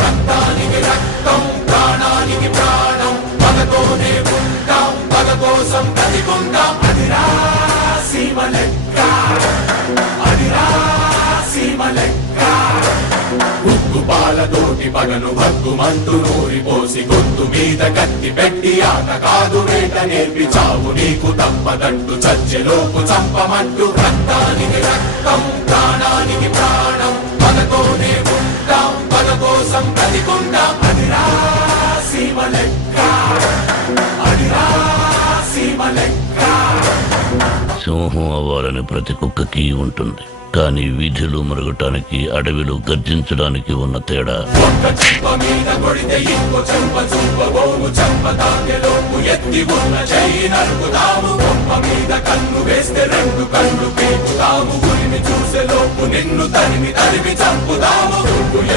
రక్తానికి రక్తం, ప్రాణానికి ప్రాణం, పగతోనే ఉంటాం, పగ కోసం బ్రతికుంటాం. అదిరా సీమ లెక్క, అదిరా సీమ లెక్క. ఉగ్గుపాలతోటి పగను భగ్గుమంటూ నూరిపోసి గొంతు మీద కత్తి పెట్టి ఆట కాదు వేట నేర్పి చావు నీకు తప్పదంటూ చచ్చెలోపు చంపమంటూ. రక్తానికి రక్తం, ప్రాణానికి ప్రాణం, పగతోనే ఉంటాం, పగ కోసం బ్రతికుంటాం. అదిరా సీమ లెక్క, అదిరా సీమ లెక్క. సింహం అవ్వాలని ప్రతి కుక్కకి ఉంటుంది, కానీ వీధిలో మరగటానికి అడవిలో గర్జించడానికి ఉన్న తేడా. ఒక్క చెంప మీద కొడితే ఇంకో చెంప చూపబోము, చెంప తాకెలోపు ఎత్తి ఉన్న చెయ్యి నరుకుతాము. బొమ్మ మీద కన్ను వేస్తే రెండు కళ్ళు పీకుతాము, గురిని చూసే లోపు నిన్ను తరిమి తరిమి చంపుతాము.